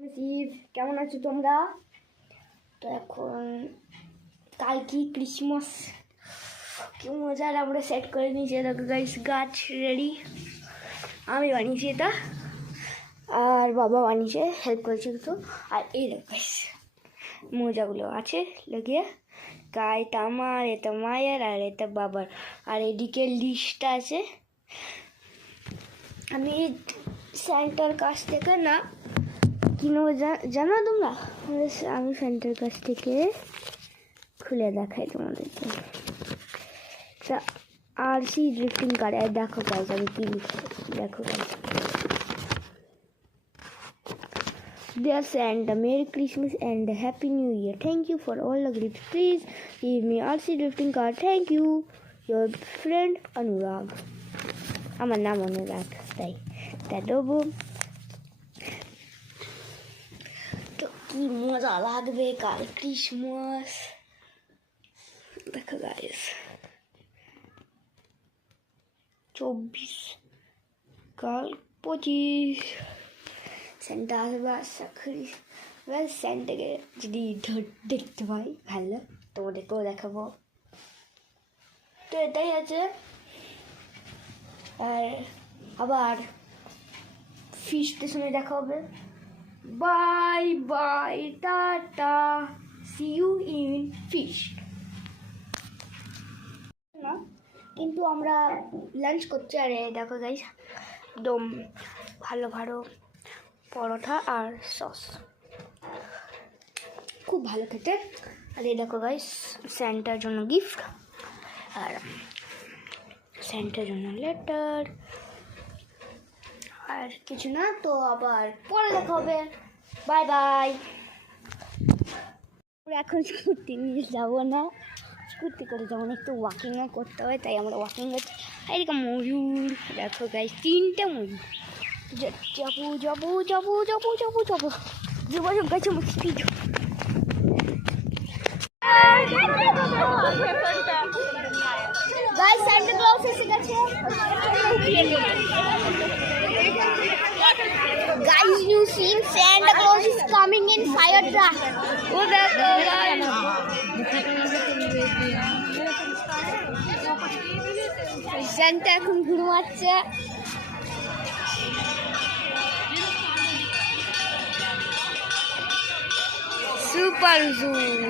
Eve কেমন আছো তোমরা? তো এখন কালকে ক্রিসমাস কি মজার আমরা সেট করে নিয়েছি। দেখো গাইস, গাছ রেডি। আমি বানিয়েছি এটা, আর বাবা বানিয়েছে, হেল্প করেছে তো। আর এই দেখো গাইস, মোজাগুলো আছে লাগিয়ে। এটা আমার, এটা মায়ের, আর এটা বাবার। আর এদিকে লিস্টটা আছে। আমি সেন্টার কাছ থেকে না কিনবো, জানো তোমরা? আমি সেন্টার কাছ থেকে খুলে দেখাই তোমাদেরকে। RC ড্রিফটিং কার। দেখো গাইস, আমি কি লিখছি দেখো guys. Dear Santa, Merry Christmas and Happy New Year. Thank you for all the gifts. Please give me RC drifting card. Thank you. Your friend Anurag. আমার নাম অনুরাগ, তাই দেবো। তো কি মজা লাগবে কাল ক্রিসমাস। দেখো গাইস, 24 কাল 25 সেন্টা আসবে। আশা করি সেন্টাকে যদি দেখতে পাই ভালো, তোমাদেরকেও দেখাবো। তো এটাই আছে। আর আবার ফিস্টের সময় দেখা হবে। Bye bye, tata, see you in feast. না কিন্তু আমরা লাঞ্চ করছি। আর দেখো গাইস, একদম ভালো ভালো পরোটা আর সস, খুব ভালো খেতে। আর এই দেখো গাইস, স্যান্টার জন্য গিফট, আর স্যান্টার জন্য লেটার। আর কিছু না, তো আবার পরে দেখা হবে। Bye by. এখন স্কুটি নিয়ে যাবো না, স্কুটি করে যেমন একটু ওয়াকিংও করতে হয়, তাই আমরা ওয়াকিং করছি। এরকম ময়ূর দেখো গাইস, 3টে ময়ূর। যাবো যাবো যাবো যাবো যাবো যাবো যোগাযোগ গাছ মুক্তি। গাইস, সান্টা ক্লজ এসে গেছে। Guys, you seen Santa Claus is coming in fire truck. Oh, that's guys. Santa এখন ঘুরমাচ্ছে। Super zoom.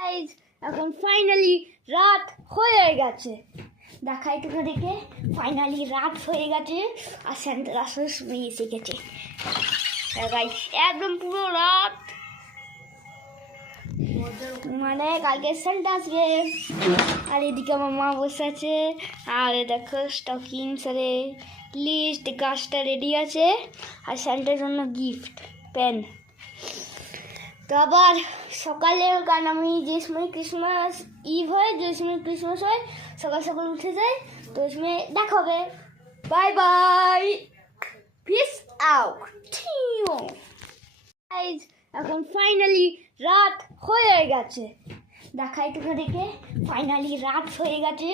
গাইস, এখন ফাইনালি রাত হয়ে গেছে। দেখাই তোমাদেরকে, ফাইনালি রাত হয়ে গেছে আর সেন্টার আসার সময় এসে গেছে। গাইস, একদম পুরো রাত, মানে কালকে সেন্টা আসবে। আর এদিকে আমার মা বসে আছে। আর দেখো স্টকিংস, আরে লিস্ট, গাছটা রেডি আছে। আর সেন্টার জন্য গিফট পেন। তো আবার সকালে, কারণ আমি যে সময় ক্রিসমাস ইভ হয়, যে সময় ক্রিসমাস হয়, সকাল সকাল উঠে যাই, তো ওই সময় দেখা হবে। Bye by, piece out. এখন ফাইনালি রাত হয়ে গেছে। দেখাই তোমাদেরকে, ফাইনালি রাত হয়ে গেছে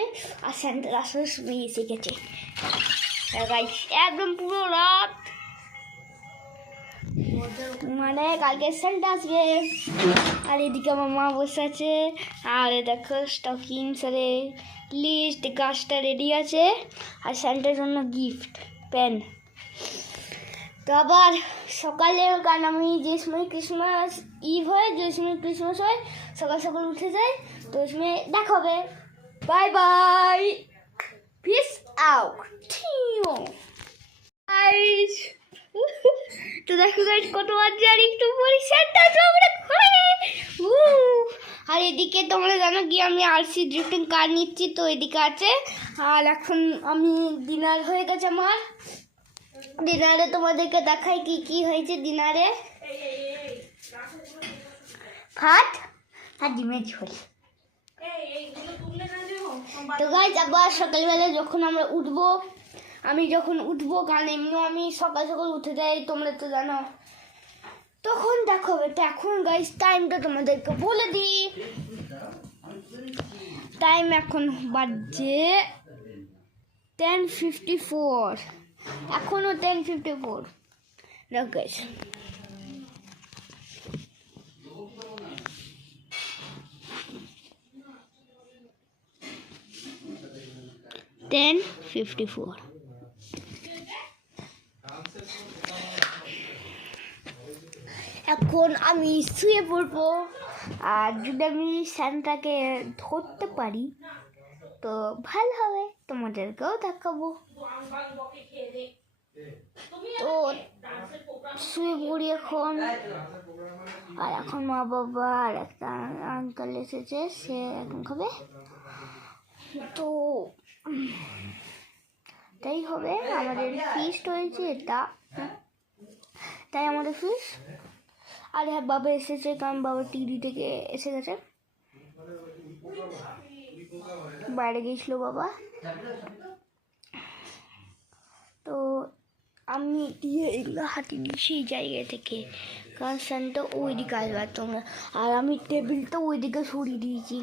আর সেন্টার আসার সময় এসে গেছে। একদম পুরো রাত, মানে কালকে সেন্টা আসবে। আর এদিকে আমার মা বসে আছে। আর দেখো স্টকিংস, আরে লিস্ট, গাছটা রেডি আছে। আর সেন্টার জন্য গিফট পেন। তো আবার সকালে, কারণ আমি যে সময় ক্রিসমাস ইভ হয়, যে সময় ক্রিসমাস হয়, সকাল সকাল উঠে যাই, তো ওই সময় দেখা হবে। Bye by, piece out. তো দেখো গাইস, কত বাজে আর একটু পরে সেন্টা আমরা ঘরে। আর এদিকে তোমরা জানো কি, আমি RC ড্রিফটিং কার নিচ্ছি, তো এদিকে আছে। আর এখন আমি ডিনার হয়ে গেছে আমার। ডিনারে তোমাদেরকে দেখাই কি কি হয়েছে ডিনারে। ভাত আর ডিমের ঝোল। তো গাইস, আবার সকালবেলা যখন আমরা উঠবো, আমি যখন উঠবো, কারণ এমনিও আমি সকাল সকাল উঠে যাই, তোমরা তো জানো, তখন দেখো হবে। তো এখন গাইস টাইমটা তোমাদেরকে বলে দিই। টাইম এখন বাজে 10:54। এখনো 10:54 দেখো গাইস। এখন আমি শুয়ে পড়বো, আর যদি আমি স্যান্টাকে ধরতে পারি তো ভালো হবে, তোমাদেরকেও দেখাবো। তো শুয়ে পড়ি এখন। আর এখন মা বাবা আর একটা আঙ্কেল এসেছে, সে এখন খাবে। তো তাই হবে, আমাদের ফিস্ট হয়েছে এটা, তাই আমাদের ফিস্ট। আর হ্যাঁ, বাবা এসেছে, কারণ বাবা টিভি থেকে এসে গেছে, বাইরে গিয়েছিল বাবা। তো আমি দিয়ে এগুলো হাঁটিনি সেই জায়গা থেকে, কারণ স্যান্টা ওইদিকে আসবে তোমরা, আর আমি টেবিলটা ওইদিকে সরিয়ে দিয়েছি,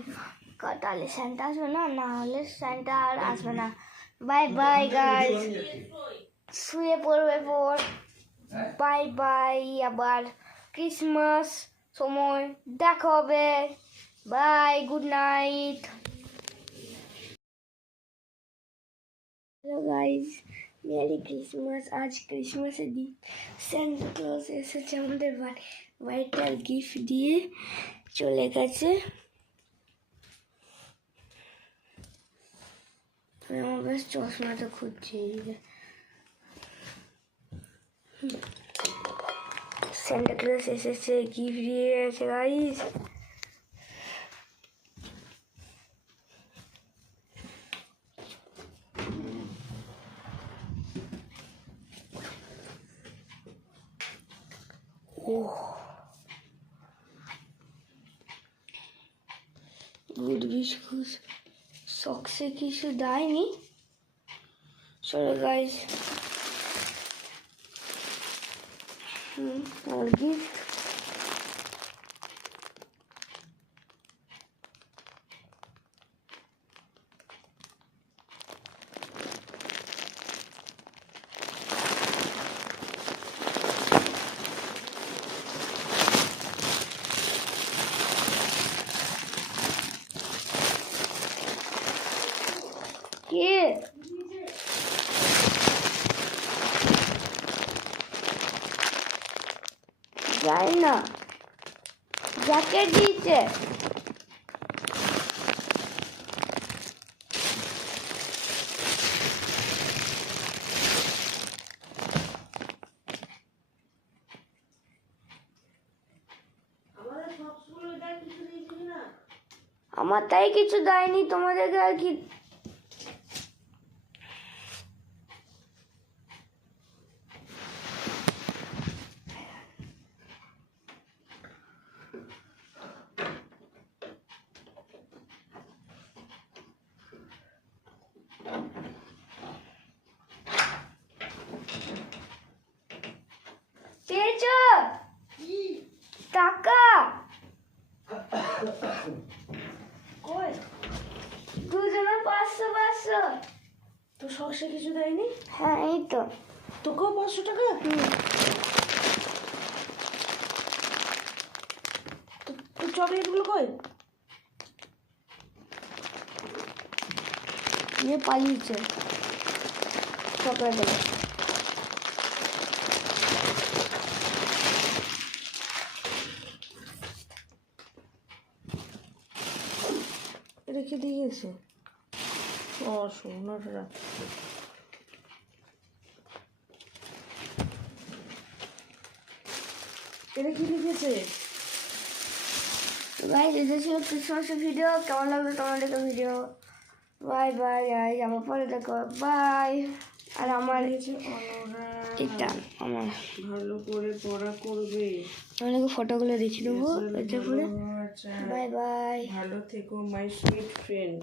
তাহলে স্যান্টা আসবে না, না হলে স্যান্টা আর আসবে না। বাই বাই গাইস, শুয়ে পড়বে পর, বাই বাই, আবার ক্রিসমাস সময় দেখা হবে, bye, good night. Hello guys, merry Christmas. আজ ক্রিসমাসের দিন স্যান্টা ক্লজ এসেছে আমাদের বাড়িতে, গিফট দিয়ে চলে গেছে। আমি আমার বেশ চশমাটা খুঁজছি, স্যান্টা ক্লজ এসেছে, গিফট দিয়ে গেছে গাইস। গুড বিস্কুট, সক্সে কিছু দেয়নি। চলো গাইস, আর গিফট কে? যাই না, জ্যাকেট দিয়েছে। আমার তাই কিছু দেয়নি, তোমাদেরকে আর কি। পেয়েছো টাকা? দুজনে 500 তো সরষে কিছু দেয়নি? হ্যাঁ, এই তো। তোকেও 500 টাকা? তো চকলেটগুলো কই? নিয়ে পালিয়েছে সকালবেলা। রেখে দিয়ে গেছে। ও সোনাটা, এটা কি লিখেছে? গাইস, এটা ছিল ক্রিসমাসের ভিডিও। কেমন লাগলো তোমাদেরকে ভিডিও? বাই বাই গাইস, আবার পরে দেখো, বাই। আর আমার এটা আমার ভালো করে পড়া করবে, তোমাদেরকে ফটোগুলো দেখিয়ে দেবো। বাই বাই, ভালো থেকো মাই সুইট ফ্রেন্ড।